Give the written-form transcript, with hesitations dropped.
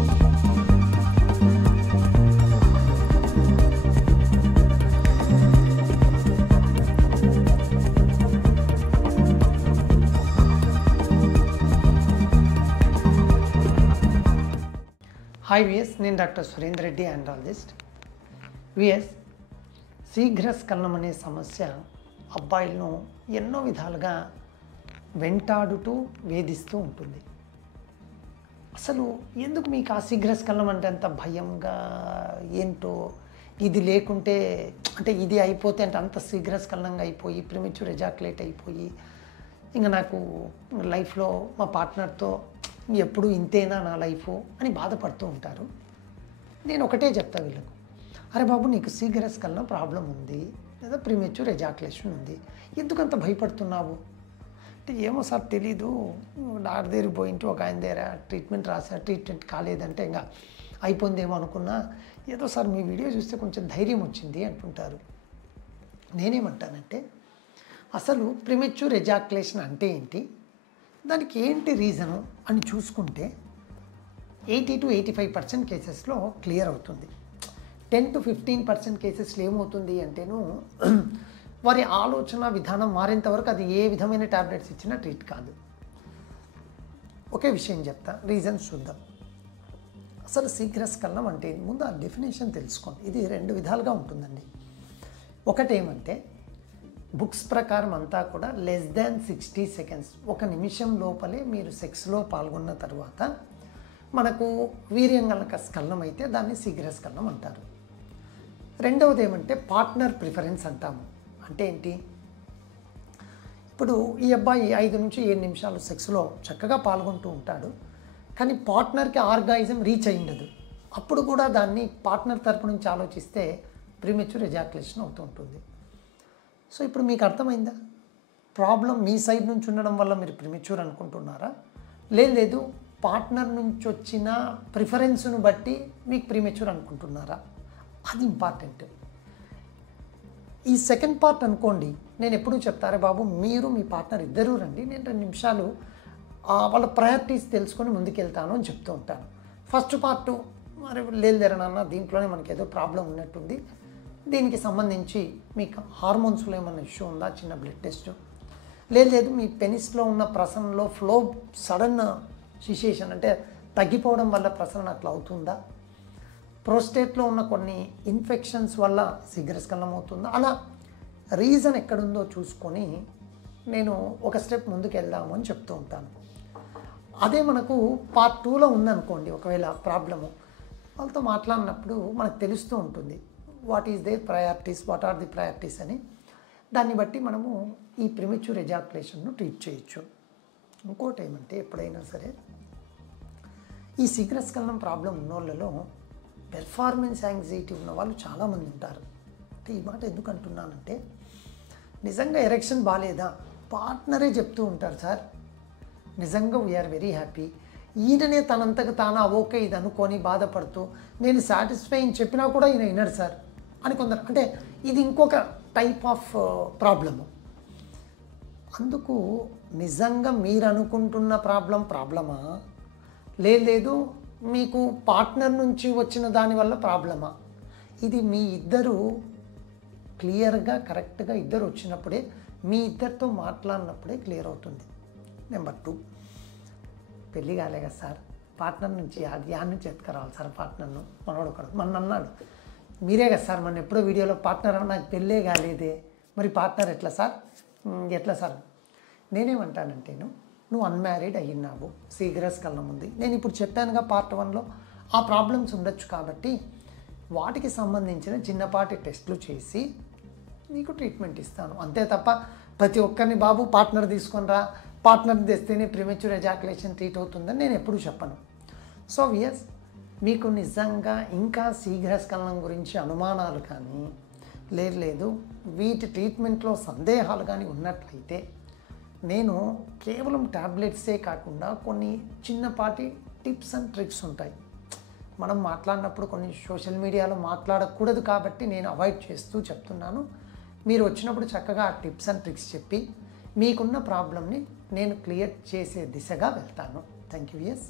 Hi విఎస్, నేను doctor Surender Reddy, andrologist. విఎస్, శీఘ్రస్ఖలనం అనే సమస్య అబ్బాయిలను ఎన్నో విధాలుగా వెంటాడుతూ వేధిస్తూ ఉంటుంది. అసలు ఎందుకు మీకు ఆ శీఘ్రస్ఖలనం అంటే అంత భయంగా, ఏంటో ఇది లేకుంటే అంటే ఇది అయిపోతే అంటే అంత శీఘ్రస్ఖలనంగా అయిపోయి ప్రిమెచ్యూర్ ఎజాక్యులేట్ అయిపోయి ఇంకా నాకు లైఫ్లో మా పార్ట్నర్తో ఎప్పుడు ఇంతేనా నా లైఫ్ అని బాధపడుతూ ఉంటారు. నేను ఒకటే చెప్తా వీళ్ళకు, అరే బాబు, నీకు శీఘ్రస్ఖలనం ప్రాబ్లం ఉంది లేదా ప్రీమెచ్యూర్ ఎజాక్యులేషన్ ఉంది, ఎందుకంత భయపడుతున్నావు అంటే, ఏమో సార్ తెలీదు, డాక్టర్ దగ్గరికి పోయింటూ ఒక ఆయన దగ్గర ట్రీట్మెంట్ రాశారు, ట్రీట్మెంట్ కాలేదంటే ఇంకా అయిపోయిందేమో అనుకున్నా, ఏదో సార్ మీ వీడియో చూస్తే కొంచెం ధైర్యం వచ్చింది అంటుంటారు. నేనేమంటానంటే, అసలు ప్రీమెచ్యూర్ ఎజాక్యులేషన్ అంటే ఏంటి, దానికి ఏంటి రీజను అని చూసుకుంటే 80 to 85% కేసెస్లో క్లియర్ అవుతుంది. 10 to 15% కేసెస్లో ఏమవుతుంది అంటేను వారి ఆలోచన విధానం మారేంత వరకు అది ఏ విధమైన ట్యాబ్లెట్స్ ఇచ్చినా ట్రీట్ కాదు. ఒకే విషయం చెప్తా, రీజన్స్ చూద్దాం. అసలు శీఘ్రస్ఖలనం అంటే ముందు ఆ డెఫినేషన్ తెలుసుకోండి. ఇది రెండు విధాలుగా ఉంటుందండి. ఒకటేమంటే బుక్స్ ప్రకారం అంతా కూడా <60 seconds, 1 నిమిషం లోపలే మీరు సెక్స్లో పాల్గొన్న తర్వాత మనకు వీర్యంగలక స్ఖలనం అయితే దాన్ని శీఘ్రస్ఖలనం అంటారు. రెండవది ఏమంటే పార్ట్నర్ ప్రిఫరెన్స్ అంటాము. అంటే ఏంటి, ఇప్పుడు ఈ అబ్బాయి 5 నుంచి 7 నిమిషాలు సెక్స్లో చక్కగా పాల్గొంటూ ఉంటాడు, కానీ పార్ట్నర్కి ఆర్గాయిజం రీచ్ అయ్యిండదు. అప్పుడు కూడా దాన్ని పార్ట్నర్ తరపు నుంచి ఆలోచిస్తే ప్రీమెచ్యూర్ ఎజాక్యులేషన్ అవుతూ ఉంటుంది. సో ఇప్పుడు మీకు అర్థమైందా, ప్రాబ్లం మీ సైడ్ నుంచి ఉండడం వల్ల మీరు ప్రీమెచ్యూర్ అనుకుంటున్నారా, లేదు పార్ట్నర్ నుంచి వచ్చిన ప్రిఫరెన్స్ను బట్టి మీకు ప్రీమెచ్యూర్ అనుకుంటున్నారా, అది ఇంపార్టెంట్. ఈ సెకండ్ పార్ట్ అనుకోండి, నేను ఎప్పుడూ చెప్తారే బాబు, మీరు మీ పార్ట్నర్ ఇద్దరూ రండి, నేను 2 నిమిషాలు వాళ్ళ ప్రయారిటీస్ తెలుసుకొని ముందుకెళ్తాను అని చెప్తూ ఉంటాను. ఫస్ట్ పార్టు మరి లేదులేరా నాన్న, దీంట్లోనే మనకి ఏదో ప్రాబ్లం ఉన్నట్టుంది, దీనికి సంబంధించి మీకు హార్మోన్స్లో ఏమైనా ఇష్యూ ఉందా, చిన్న బ్లడ్ టెస్ట్, లేదు మీ పెనిస్లో ఉన్న ప్రసరణలో ఫ్లో సడన్ సిసేషన్ అంటే తగ్గిపోవడం వల్ల ప్రసరణ అట్లా అవుతుందా, ప్రోస్టేట్లో ఉన్న కొన్ని ఇన్ఫెక్షన్స్ వల్ల శీఘ్రస్ఖలనం అవుతుందా, అలా రీజన్ ఎక్కడుందో చూసుకొని నేను ఒక స్టెప్ ముందుకు వెళ్దాము అని చెప్తూ ఉంటాను. అదే మనకు పార్ట్ 2లో ఉందనుకోండి, ఒకవేళ ప్రాబ్లము, వాళ్ళతో మాట్లాడినప్పుడు మనకు తెలుస్తూ ఉంటుంది what is their priorities, what are the priorities అని. దాన్ని బట్టి మనము ఈ ప్రీమెచ్యూర్ ఎజాక్యులేషన్ను ట్రీట్ చేయొచ్చు. ఇంకోటి ఏమంటే, ఎప్పుడైనా సరే ఈ శీఘ్రస్ఖలనం ప్రాబ్లం ఉన్నోళ్ళలో పెర్ఫార్మెన్స్ యాంగ్జైటీ ఉన్న వాళ్ళు చాలామంది ఉంటారు. అంటే ఈ మాట ఎందుకు అంటున్నానంటే, నిజంగా ఎరెక్షన్ బాగాలేదా పార్ట్నరే చెప్తూ ఉంటారు, సార్ నిజంగా వీఆర్ వెరీ హ్యాపీ, ఈయననే తనంతకు తాను ఓకే ఇది అనుకొని బాధపడుతూ నేను సాటిస్ఫై అని చెప్పినా కూడా ఈయన వినడు సార్ అని కొందరు, అంటే ఇది ఇంకొక టైప్ ఆఫ్ ప్రాబ్లము. అందుకు నిజంగా మీరు అనుకుంటున్న ప్రాబ్లమా, లేదు మీకు పార్ట్నర్ నుంచి వచ్చిన దానివల్ల ప్రాబ్లమా, ఇది మీ ఇద్దరు క్లియర్గా కరెక్ట్గా ఇద్దరు వచ్చినప్పుడే, మీ ఇద్దరితో మాట్లాడినప్పుడే క్లియర్ అవుతుంది. నెంబర్ 2, పెళ్ళి కాలే కదా సార్, పార్ట్నర్ నుంచి అది యాడ్ నుంచి ఎత్తుకురావాలి సార్ పార్ట్నర్ను, మనోడు ఒకడు మన అన్నాడు, మీరే కదా సార్ మన ఎప్పుడో వీడియోలో పార్ట్నర్ నాకు పెళ్ళే కాలేదే, మరి పార్ట్నర్ ఎట్లా సార్, ఎట్లా సార్. నేనేమంటానంటే, నువ్వు అన్మ్యారీడ్ అయ్యినావు, శీఘ్రస్ఖలనం ఉంది, నేను ఇప్పుడు చెప్పానుగా పార్ట్ 1లో ఆ ప్రాబ్లమ్స్ ఉండొచ్చు, కాబట్టి వాటికి సంబంధించిన చిన్నపాటి టెస్టులు చేసి నీకు ట్రీట్మెంట్ ఇస్తాను, అంతే తప్ప ప్రతి ఒక్కరిని బాబు పార్ట్నర్ తీసుకొని రా, పార్ట్నర్ని తెస్తేనే ప్రీమెచ్యూర్ ఎజాక్యులేషన్ ట్రీట్ అవుతుందని నేను ఎప్పుడూ చెప్పను. సో వియస్, మీకు నిజంగా ఇంకా శీఘ్రస్ఖలనం గురించి అనుమానాలు కానీ లేదు వీటి ట్రీట్మెంట్లో సందేహాలు కానీ ఉన్నట్లయితే, నేను కేవలం ట్యాబ్లెట్సే కాకుండా కొన్ని చిన్నపాటి టిప్స్ అండ్ ట్రిక్స్ ఉంటాయి. మనం మాట్లాడినప్పుడు కొన్ని సోషల్ మీడియాలో మాట్లాడకూడదు కాబట్టి నేను అవాయిడ్ చేస్తూ చెప్తున్నాను. మీరు వచ్చినప్పుడు చక్కగా ఆ టిప్స్ అండ్ ట్రిక్స్ చెప్పి మీకున్న ప్రాబ్లమ్ని నేను క్లియర్ చేసే దిశగా వెళ్తాను. Thank you. ఎస్.